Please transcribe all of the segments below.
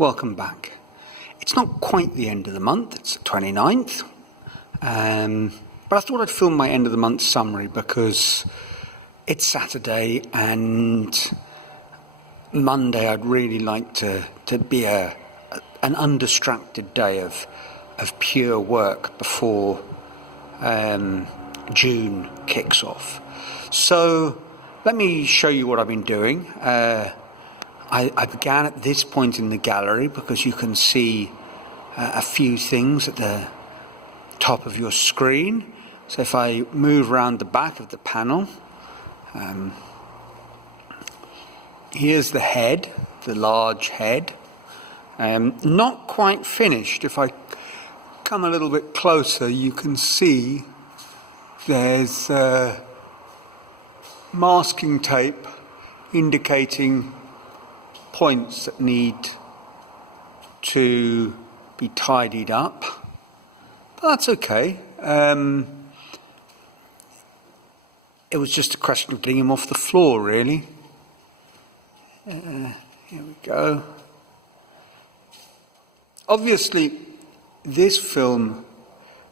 Welcome back. It's not quite the end of the month, it's the 29th, but I thought I'd film my end of the month summary because it's Saturday and Monday I'd really like to be an undistracted day of pure work before June kicks off. So let me show you what I've been doing. I began at this point in the gallery because you can see a few things at the top of your screen. So if I move around the back of the panel, here's the head, the large head. Not quite finished. If I come a little bit closer, you can see there's masking tape indicating points that need to be tidied up, but that's okay. It was just a question of getting him off the floor, really. Here we go. Obviously, this film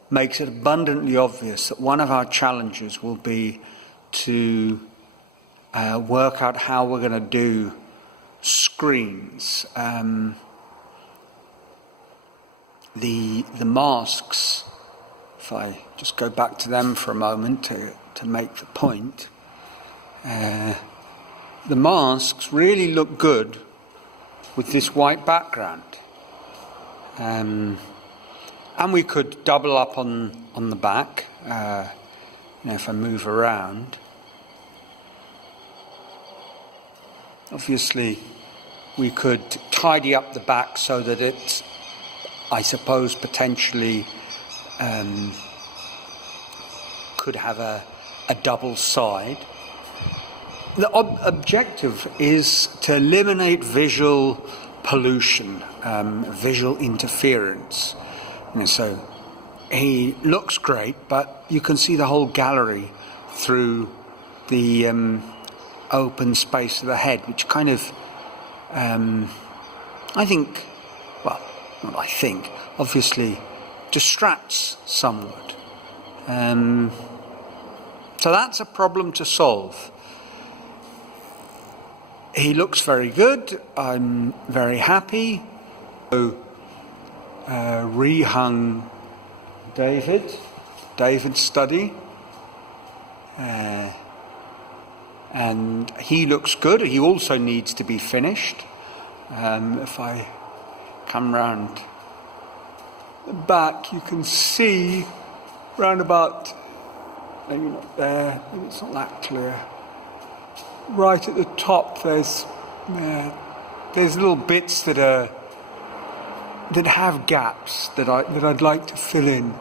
makes it abundantly obvious that one of our challenges will be to work out how we're going to do screens. The masks, if I just go back to them for a moment to make the point, the masks really look good with this white background. And we could double up on the back, if I move around. Obviously, we could tidy up the back so that it, I suppose, potentially could have a double side. The objective is to eliminate visual pollution, visual interference. So he looks great, but you can see the whole gallery through the open space of the head, which kind of, obviously distracts somewhat. So that's a problem to solve. He looks very good. I'm very happy. So, rehung David's study. And he looks good. He also needs to be finished. If I come round the back, you can see round about, maybe not there, maybe it's not that clear. Right at the top, there's little bits that have gaps that I'd like to fill in.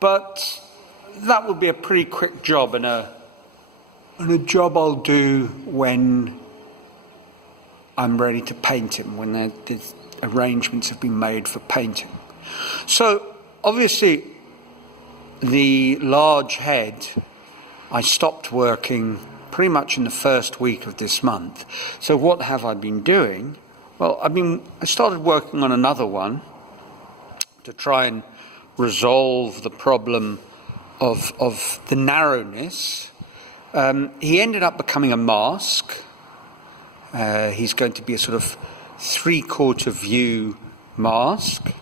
But that will be a pretty quick job and a job I'll do when I'm ready to paint him, when the arrangements have been made for painting. So obviously the large head, I stopped working pretty much in the first week of this month. So what have I been doing? Well, I started working on another one to try and resolve the problem of the narrowness. He ended up becoming a mask. He's going to be a sort of 3/4 view mask.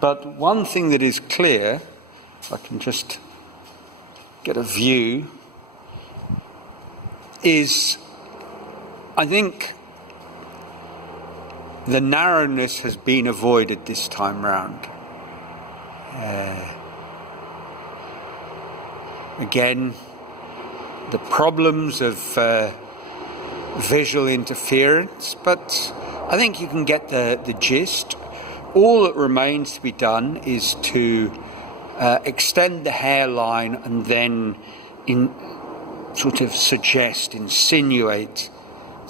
But one thing that is clear, if I can just get a view, is I think the narrowness has been avoided this time round. Again, the problems of visual interference, but I think you can get the gist. All that remains to be done is to extend the hairline and then insinuate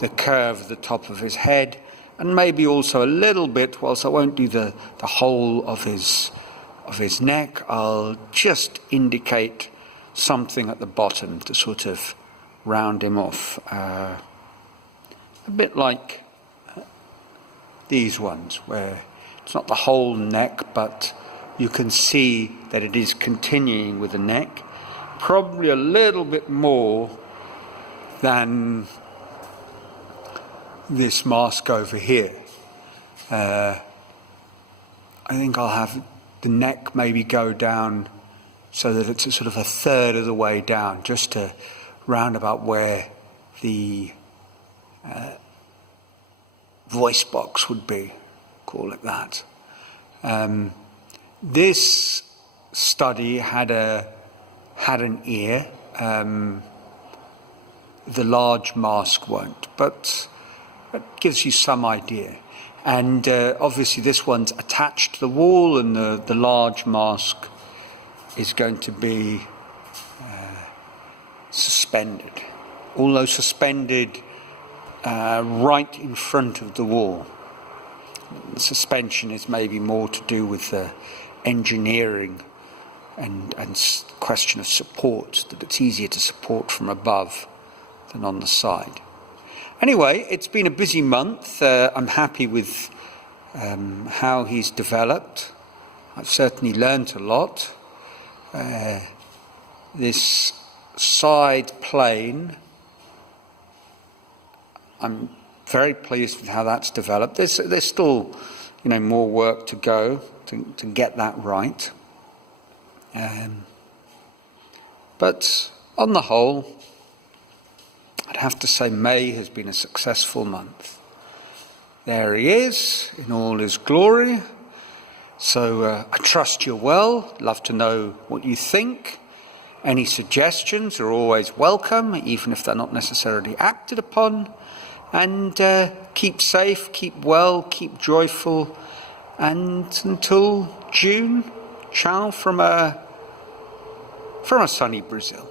the curve at the top of his head, and maybe also a little bit, whilst I won't do the whole of his neck, I'll just indicate something at the bottom to sort of round him off. A bit like these ones, where it's not the whole neck, but you can see that it is continuing with the neck, probably a little bit more than this mask over here. I think I'll have the neck maybe go down so that it's a sort of a third of the way down, just to round about where the voice box would be, call it that. This study had an ear. The large mask won't, but it gives you some idea. And obviously this one's attached to the wall, and the large mask is going to be suspended. Although suspended right in front of the wall. The suspension is maybe more to do with the engineering and question of support, that it's easier to support from above than on the side. Anyway, it's been a busy month. I'm happy with how he's developed. I've certainly learnt a lot. This side plane, I'm very pleased with how that's developed. There's still, more work to go to get that right. But on the whole, I'd have to say May has been a successful month. There he is in all his glory. So I trust you're well. Love to know what you think. Any suggestions are always welcome, even if they're not necessarily acted upon. And keep safe, keep well, keep joyful. And until June, ciao from a sunny Brazil.